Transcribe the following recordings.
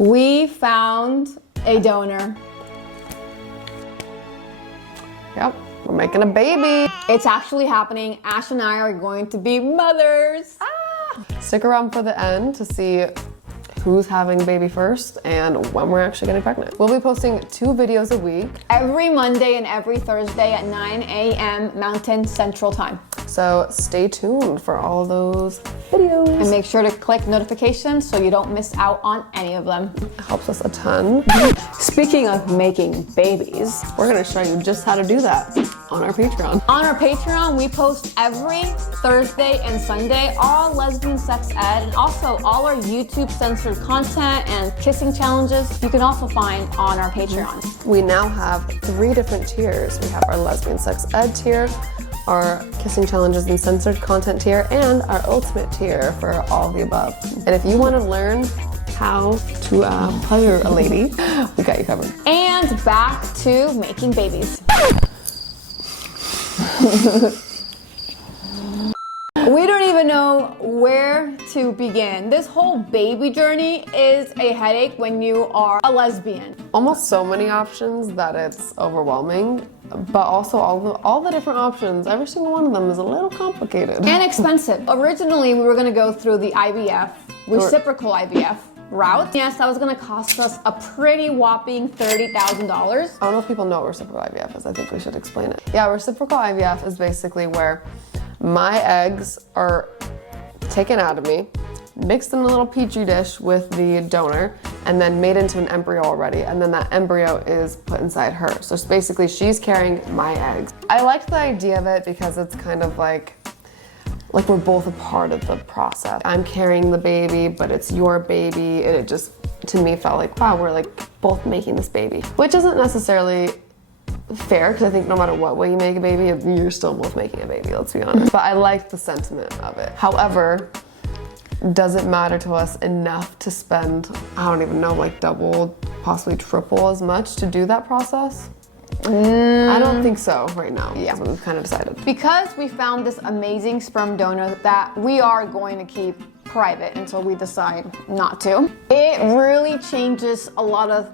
We found a donor. Yep, we're making a baby. It's actually happening. Ash and I are going to be mothers. Stick around for the end to see who's having a baby first and when we're actually getting pregnant. We'll be posting 2 videos a week. Every Monday and every Thursday at 9 a.m. Mountain Central Time. So stay tuned for all those videos. And make sure to click notifications so you don't miss out on any of them. It helps us a ton. Speaking of making babies, We're gonna show you just how to do that on our Patreon. on our Patreon, we post every Thursday and Sunday all lesbian sex ed and also all our YouTube censored content and kissing challenges you can also find on our Patreon. We now have 3 different tiers. We have our lesbian sex ed tier, our kissing challenges and censored content tier, and our ultimate tier for all of the above. And if you want to learn how to pleasure a lady, we got you covered. And back to making babies. We don't even know where to begin. This whole baby journey is a headache when you are a lesbian. Almost so many options that it's overwhelming, but also all the different options, every single one of them is a little complicated. And expensive. Originally, we were gonna go through the IVF, reciprocal IVF route. Yes, that was gonna cost us a pretty whopping $30,000. I don't know if people know what reciprocal IVF is. I think we should explain it. Yeah, reciprocal IVF is basically where my eggs are taken out of me, mixed in a little petri dish with the donor, and then made into an embryo already, and then that embryo is put inside her. So it's basically she's carrying my eggs. I liked the idea of it because it's kind of like we're both a part of the process. I'm carrying the baby, but it's your baby, and it just, to me, felt like, wow, we're like both making this baby. Which isn't necessarily fair, because I think no matter what way you make a baby, you're still both making a baby, let's be honest. But I like the sentiment of it. However, does it matter to us enough to spend, I don't even know, like double, possibly triple as much to do that process? I don't think so right now. Yeah, that's what we've kind of decided. Because we found this amazing sperm donor that we are going to keep private until we decide not to, it really changes a lot of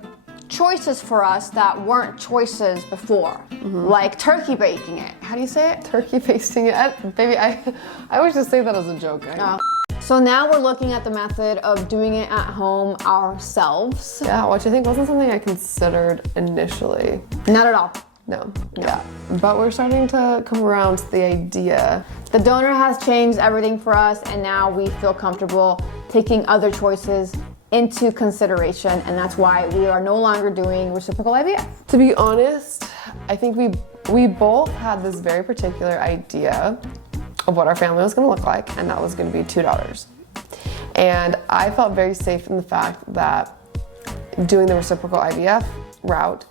choices for us that weren't choices before. Like turkey baking it. How do you say it? Turkey basting it. Baby, I always just say that as a joke. Right? So now we're looking at the method of doing it at home ourselves. Yeah, which I think wasn't something I considered initially. Not at all. No. Yeah. But we're starting to come around to the idea. The donor has changed everything for us, and now we feel comfortable taking other choices into consideration, and that's why we are no longer doing reciprocal IVF. To be honest, I think we both had this very particular idea of what our family was going to look like, and that was going to be 2 daughters. And I felt very safe in the fact that doing the reciprocal IVF route,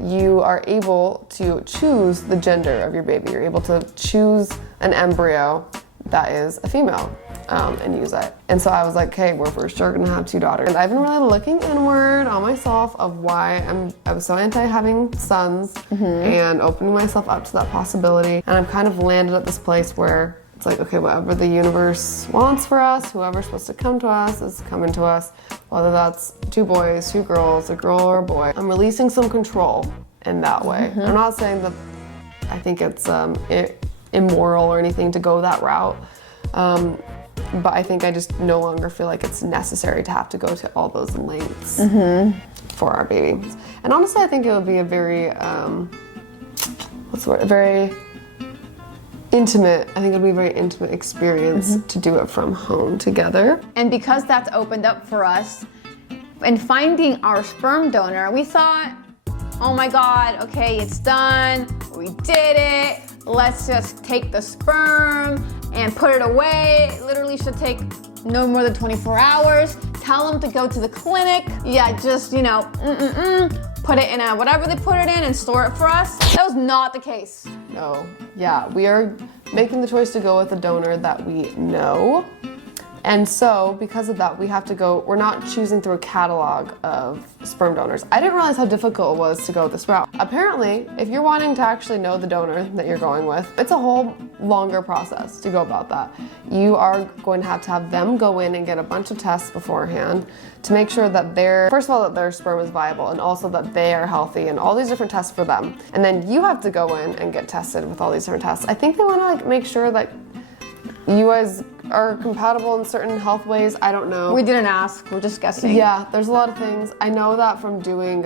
you are able to choose the gender of your baby. You're able to choose an embryo that is a female and use it. And so I was like, okay, we're for sure gonna have 2 daughters. And I've been really looking inward on myself of why I was so anti having sons and opening myself up to that possibility. And I've kind of landed at this place where it's like, okay, whatever the universe wants for us, whoever's supposed to come to us is coming to us, whether that's 2 boys, 2 girls, a girl or a boy. I'm releasing some control in that way. I'm not saying that I think it's immoral or anything to go that route, but I think I just no longer feel like it's necessary to have to go to all those lengths for our baby. And honestly, I think it would be a very, very intimate, I think it'd be a very intimate experience to do it from home together. And because that's opened up for us, in finding our sperm donor, we thought, oh my God, okay, it's done, we did it, let's just take the sperm and put it away. It literally should take no more than 24 hours. Tell them to go to the clinic. Yeah, just, you know, put it in whatever they put it in and store it for us. That was not the case. No, yeah, we are making the choice to go with a donor that we know, And so, because of that, we have to go, we're not choosing through a catalog of sperm donors. I didn't realize how difficult it was to go this route. Apparently, if you're wanting to actually know the donor that you're going with, it's a whole longer process to go about that. You are going to have them go in and get a bunch of tests beforehand to make sure that first of all, that their sperm is viable, and also that they are healthy, and all these different tests for them. And then you have to go in and get tested with all these different tests. I think they want to like make sure that you guys are compatible in certain health ways. I don't know. We didn't ask. We're just guessing. Yeah, there's a lot of things. I know that from doing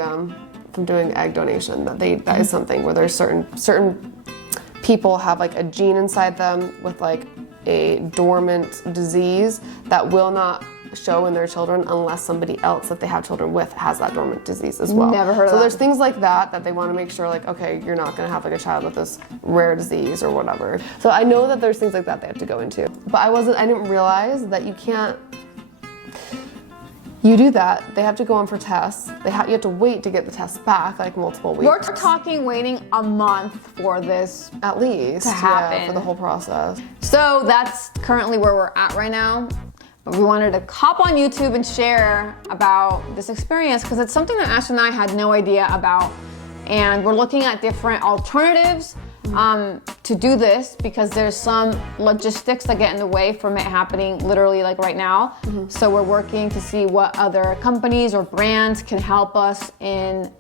egg donation that is something where there's certain people have like a gene inside them with like a dormant disease that will not show in their children unless somebody else that they have children with has that dormant disease as well. Never heard of that. So there's things like that they want to make sure like, okay, you're not going to have like a child with this rare disease or whatever. So I know that there's things like that they have to go into. But I didn't realize that you do that, they have to go on for tests. You have to wait to get the tests back like multiple weeks. We're talking waiting a month for this at least to happen. Yeah, for the whole process. So that's currently where we're at right now. But we wanted to hop on YouTube and share about this experience because it's something that Ash and I had no idea about. And we're looking at different alternatives to do this because there's some logistics that get in the way from it happening literally like right now. So we're working to see what other companies or brands can help us in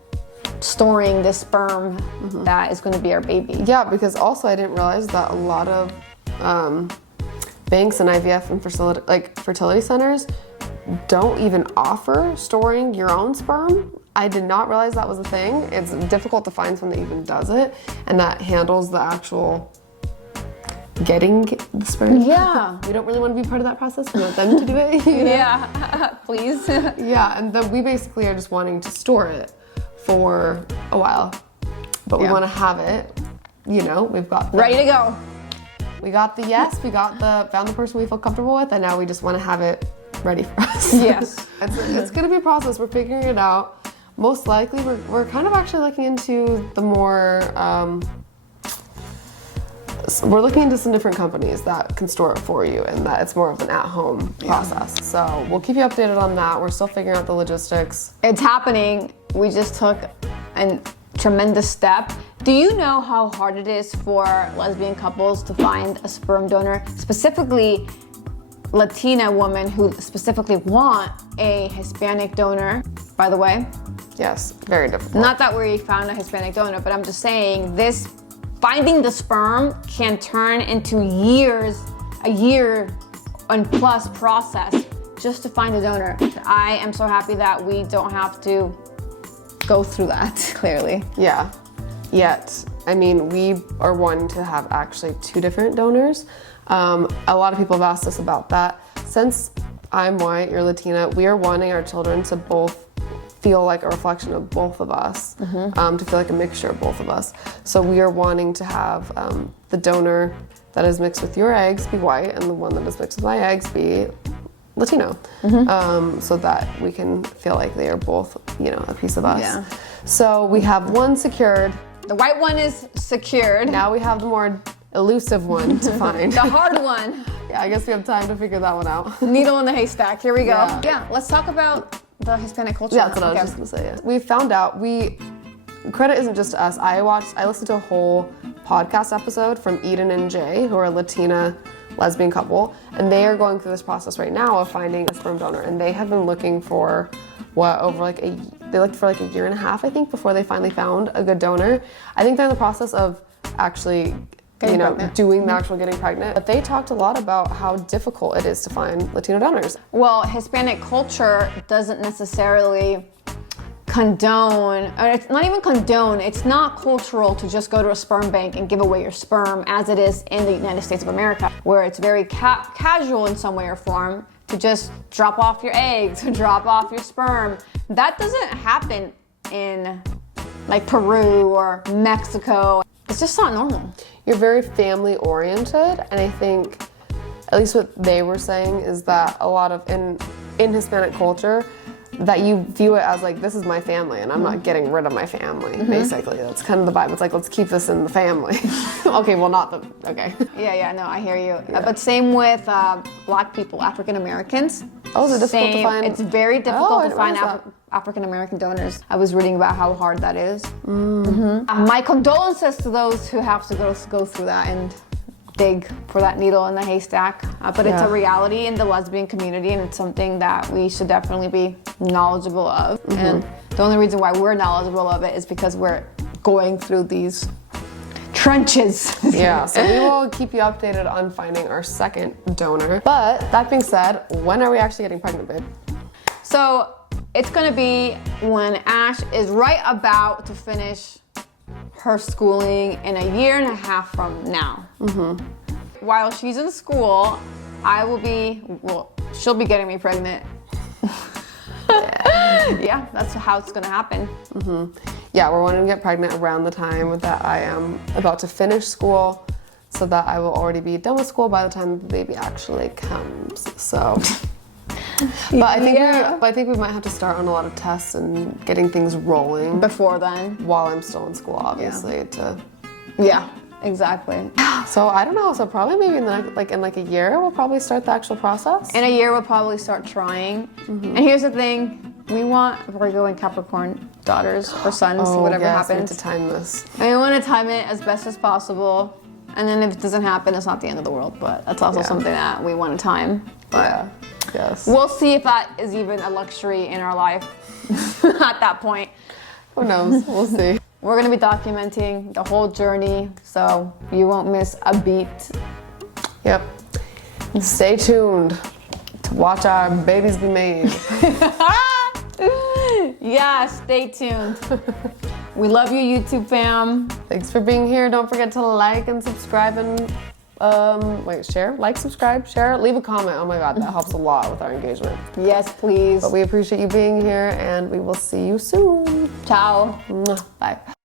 storing this sperm that is going to be our baby. Yeah, because also I didn't realize that a lot of banks and IVF and fertility centers don't even offer storing your own sperm. I did not realize that was a thing. It's difficult to find someone that even does it and that handles the actual getting the sperm. Yeah. We don't really want to be part of that process. We want them to do it. You know? Yeah, please. Yeah, and then we basically are just wanting to store it for a while. But we want to have it, we've got ready to go. We got the yes, found the person we feel comfortable with, and now we just want to have it ready for us. Yes. It's going to be a process. We're figuring it out. Most likely, we're kind of actually looking into the more, we're looking into some different companies that can store it for you and that it's more of an at-home process. So we'll keep you updated on that. We're still figuring out the logistics. It's happening. We just took a tremendous step. Do you know how hard it is for lesbian couples to find a sperm donor, specifically Latina women who specifically want a Hispanic donor, by the way? Yes, very difficult. Not that we found a Hispanic donor, but I'm just saying finding the sperm can turn into a year and plus process just to find a donor. I am so happy that we don't have to go through that, clearly. Yeah, yet. I mean, we are wanting to have actually 2 different donors. A lot of people have asked us about that. Since I'm white, you're Latina, we are wanting our children to both feel like a reflection of both of us, to feel like a mixture of both of us. So we are wanting to have the donor that is mixed with your eggs be white and the one that is mixed with my eggs be Latino, so that we can feel like they are both, a piece of us. Yeah. So we have one secured. The white one is secured. Now we have the more elusive one to find. The hard one. Yeah, I guess we have time to figure that one out. Needle in the haystack. Here we go. Yeah. Yeah, let's talk about the Hispanic culture. Yeah, that's what I was just gonna say. Yeah. We found out credit isn't just to us. I listened to a whole podcast episode from Eden and Jay, who are a Latina lesbian couple, and they are going through this process right now of finding a sperm donor, and they have been looking for they looked for like a year and a half, I think, before they finally found a good donor. I think they're in the process of actually doing the actual getting pregnant. But they talked a lot about how difficult it is to find Latino donors. Well, Hispanic culture doesn't necessarily condone, or it's not even condone, it's not cultural to just go to a sperm bank and give away your sperm as it is in the United States of America, where it's very casual in some way or form to just drop off your eggs, to drop off your sperm. That doesn't happen in like Peru or Mexico. It's just not normal. You're very family oriented, and I think, at least what they were saying, is that a lot of in Hispanic culture, that you view it as like, this is my family and I'm not getting rid of my family, basically. That's kind of the vibe. It's like, let's keep this in the family. Okay, well, not the, okay. Yeah, no, I hear you. But same with Black people, African Americans. Oh, is it difficult to find? It's very difficult to find African American donors. I was reading about how hard that is. My condolences to those who have to go through that and dig for that needle in the haystack. But it's a reality in the lesbian community, and it's something that we should definitely be knowledgeable of. And the only reason why we're knowledgeable of it is because we're going through these trenches. Yeah, so we will keep you updated on finding our second donor. But that being said, when are we actually getting pregnant, babe? So it's gonna be when Ash is right about to finish her schooling in 1.5 years from now. While she's in school, she'll be getting me pregnant. Yeah, that's how it's gonna happen. Yeah, we're wanting to get pregnant around the time that I am about to finish school, so that I will already be done with school by the time the baby actually comes. So, but I think we might have to start on a lot of tests and getting things rolling Before then. while I'm still in school, obviously. Yeah, exactly. So I don't know. So probably maybe in like a year, we'll probably start the actual process. In 1 year, we'll probably start trying. And here's the thing. We want Virgo and Capricorn daughters or sons, whatever happens. We need to time this. And we want to time it as best as possible. And then if it doesn't happen, it's not the end of the world. But that's also something that we want to time. But yes. We'll see if that is even a luxury in our life at that point. Who knows? We'll see. We're going to be documenting the whole journey, so you won't miss a beat. Yep. Stay tuned to watch our babies be made. Yeah, stay tuned. We love you, YouTube fam. Thanks for being here. Don't forget to like and subscribe and share, like, subscribe, share, leave a comment. Oh my God, that helps a lot with our engagement. Yes, please. But we appreciate you being here, and we will see you soon. Ciao. Bye.